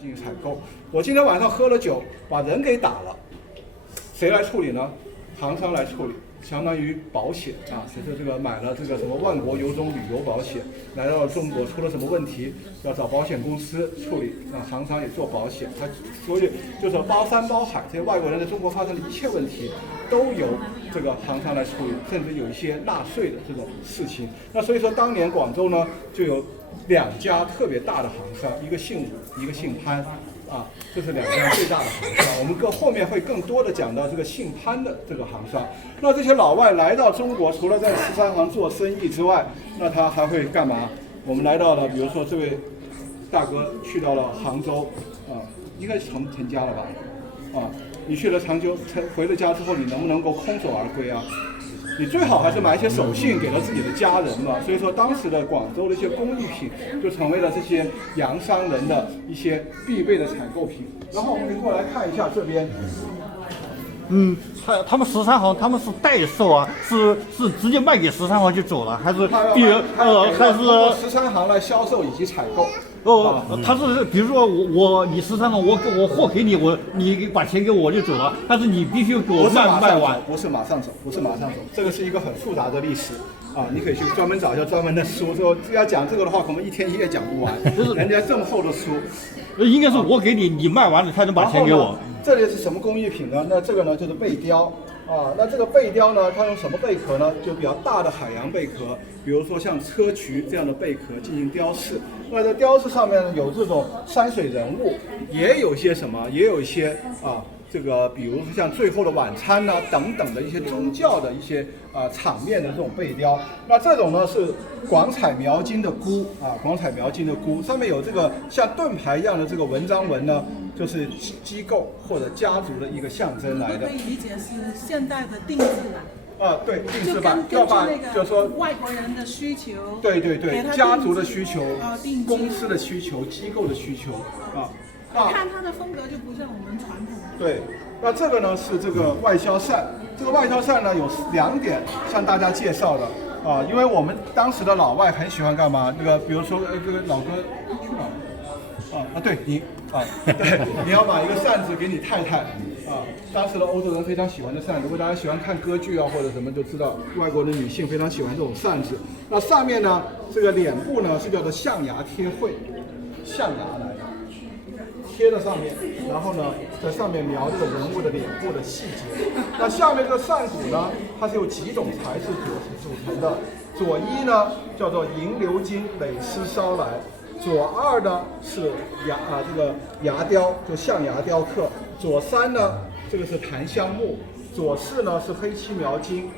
进行采购。我今天晚上喝了酒，把人给打了，谁来处理呢？行商来处理，相当于保险啊，就是这个买了这个什么万国有种旅游保险，来到了中国出了什么问题，要找保险公司处理，那行商也做保险，所以就是包山包海，这些外国人在中国发生的一切问题，都由这个行商来处理，甚至有一些纳税的这种事情。那所以说，当年广州呢就有2家特别大的行商，一个姓武，一个姓潘。这是2家最大的行商，我们后面会更多的讲到这个姓潘的这个行商。那这些老外来到中国，除了在13行做生意之外，那他还会干嘛？我们来到了，比如说这位大哥去到了杭州，应该是成家了吧？你去了常州，回了家之后，你能不能够空手而归啊？你最好还是买一些手信给了自己的家人嘛。所以说，当时的广州的一些工艺品就成为了这些洋商人的一些必备的采购品。然后我们过来看一下这边，他们13行他们是代售啊，是直接卖给13行就走了，还是还是13行来销售以及采购？他是比如说你13行我货给你，你把钱给我就走了，但是你必须给我卖完，不是马上走，这个是一个很复杂的历史你可以去专门找一下专门的书，要讲这个的话，可能1天1夜讲不完，人家这么厚的书。应该是我给你，你卖完了才能把钱给我。这里是什么工艺品呢？那这个呢就是贝雕那这个贝雕呢，它用什么贝壳呢？就比较大的海洋贝壳，比如说像砗磲这样的贝壳进行雕饰。那在雕饰上面呢，有这种山水人物，也有一些什么，也有一些这个比如说像《最后的晚餐》呢等等的一些宗教的一些场面的这种贝雕。那这种呢是广彩描金的箍广彩描金的箍，上面有这个像盾牌一样的这个文章纹呢，就是机构或者家族的一个象征来的。可以理解是现代的定制版。对，定制版要把就是说外国人的需求，对，家族的需求，公司的需求，机构的需求看它的风格就不像我们传统的。对，那这个呢是这个外销扇，这个外销扇呢有2点向大家介绍的因为我们当时的老外很喜欢干嘛？那个比如说这个老哥去哪儿？对你对，你要买一个扇子给你太太当时的欧洲人非常喜欢的扇子，如果大家喜欢看歌剧或者什么，就知道外国的女性非常喜欢这种扇子。那上面呢，这个脸部呢是叫做象牙贴绘，象牙来的，贴在上面，然后呢在上面描这个人物的脸部的细节。那下面这个扇骨呢，它是由几种材质组成的。左一呢叫做银鎏金蕾丝烧来，左2呢是这个牙雕，就象牙雕刻。左3呢，这个是檀香木；左4呢是黑漆描金；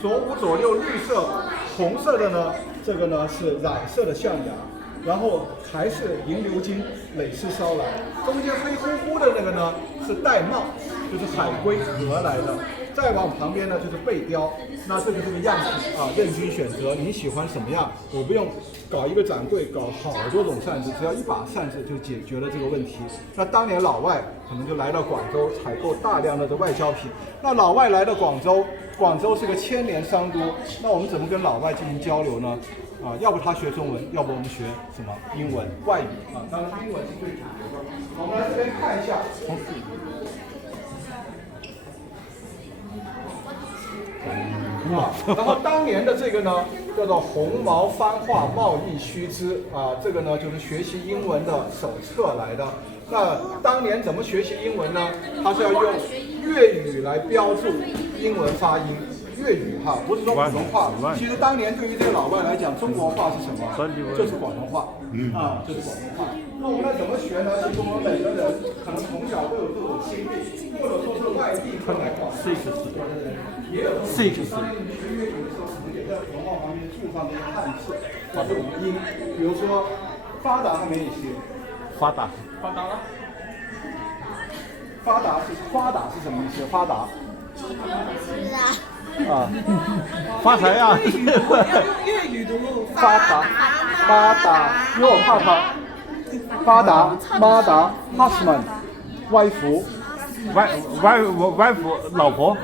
左5、左6绿色，红色的呢，这个呢是染色的象牙，然后还是银鎏金蕾丝烧来，中间黑乎乎的那个呢是玳瑁，就是海龟壳来的。再往旁边呢就是贝雕，那这个是个样品任君选择，你喜欢什么样？我不用搞一个展柜，搞好多种扇子，只要一把扇子就解决了这个问题。那当年老外可能就来到广州采购大量的外交品。那老外来到广州，广州是个千年商都，那我们怎么跟老外进行交流呢？要不他学中文，要不我们学什么英文外语当然英文是最主流的。我们来这边看一下。然后当年的这个呢叫做红毛番话贸易须知这个呢就是学习英文的手册来的。那当年怎么学习英文呢？它是要用粤语来标注英文发音，粤语不是说普通话。其实当年对于这个老外来讲，中国话是什么？就是广东话就是广东话。那我们来怎么学呢？其实我们每个人可能从小都有这种经历，或者说是外地过来广州的人，也有当年学粤语的时候，可能也在普通话旁边注上这些汉字这种音，比如说发达还没你学，发达了。发达是什么意思？发达发财呀！要用粤语读。发达，因为我怕他。发达，马达 ，husband， wife，外父老婆，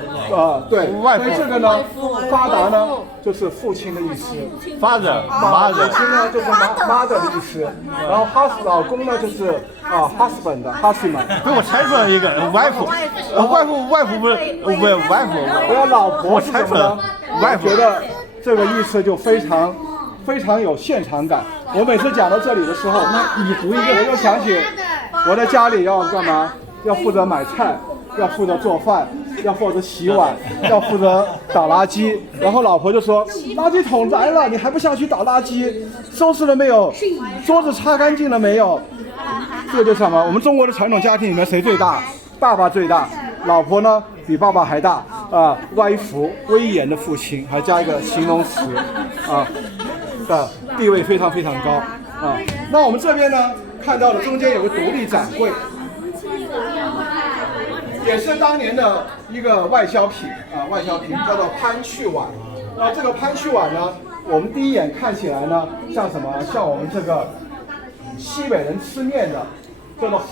对，外父所以这个呢，发达呢就是父亲的意思，发的母亲呢就是mother的意思，然后老公呢就是husband 的 husband。给我猜出来一个外父不是外父，我要老婆是什么呢？外父觉得这个意思就非常有现场感。我每次讲到这里的时候，你读一个，我就想起我在家里要干嘛？要负责买菜，要负责做饭，要负责洗碗，要负责倒垃圾。然后老婆就说：“垃圾桶来了，你还不下去倒垃圾？收拾了没有？桌子擦干净了没有？”这就是什么？我们中国的传统家庭里面谁最大？爸爸最大，老婆呢比爸爸还大歪服威严的父亲，还加一个形容词的地位非常非常高那我们这边呢看到的中间有个独立展柜，也是当年的一个外销品外销品叫做潘趣碗。那这个潘趣碗呢，我们第一眼看起来呢像什么？像我们这个西北人吃面的叫做海